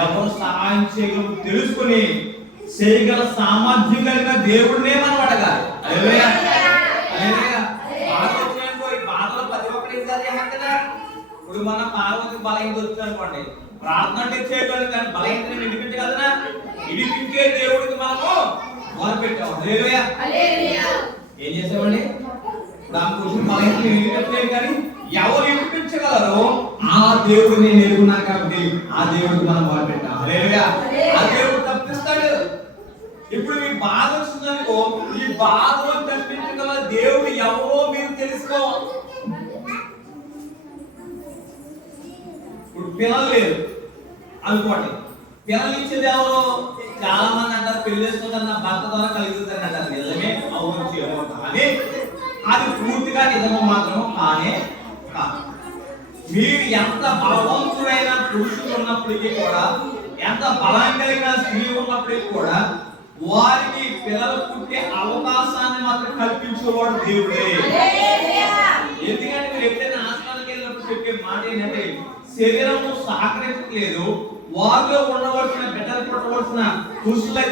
ఎవరు సహాయం చేయగలరు తెలుసుకుని చేయగల సామర్థ్యం కలిగిన దేవుడినే మనం అడగాలి. హల్లెలూయా హల్లెలూయా. బాధలు వచ్చినాయనుకో, ఈ బాధలు ప్రతి ఒక్కరు ఏం చేయాలి కదా. ఇప్పుడు మన పార్వతికి బలహీనత వచ్చింది అనుకోండి, ప్రార్థన అంటే చేయగలరు కానీ బలహీనతని విడిపించగలరా? విడిపించే దేవుడికి మనము మొదలుపెట్టాము. హల్లెలూయా హల్లెలూయా. ఏం చేసామండి? దాని కోసం బలహీనతని విడిపించలేదు కానీ ఎవరు విడిపించగలరో ఆ దేవుడిని నేను ఎరుగున్నాను కాబట్టి ఆ దేవుడికి మనం మొదలుపెట్టాం. హల్లెలూయా. ఆ దేవుడు తప్పిస్తాడు. ఇప్పుడు మీ బాధ వస్తుందనుకో, ఈ బాధను తప్పించగల దేవుడు ఎవరో మీరు తెలుసుకో. ఇప్పుడు పిల్లలు లేరు అనుకోండి, పిల్లలు ఇచ్చేది ఎవరు? చాలా మంది అంటారు పెళ్లి చేసుకుంటారు నా భర్త ద్వారా కలుగుతుంది అంటారు. నిజమే, అవును చేయమో, కానీ అది పూర్తిగా నిజమో మాత్రమో కానే కాదు. మీరు ఎంత బలవంతుడైన పురుషులు ఉన్నప్పటికీ కూడా, ఎంత బలం కలిగిన స్త్రీ ఉన్నప్పటికీ కూడా వారికి పిల్లలు పుట్టే అవకాశాన్ని మాత్రం కల్పించేవాడు దేవుడే. ఎందుకంటే మీరు ఎప్పుడైనా హాస్పిటల్కి వెళ్ళినప్పుడు చెప్పే మాట ఏంటంటే, శరీరము సహకరించట్లేదు, వారిలో ఉండవలసిన బిడ్డలు పుట్టవలసిన పురుషుల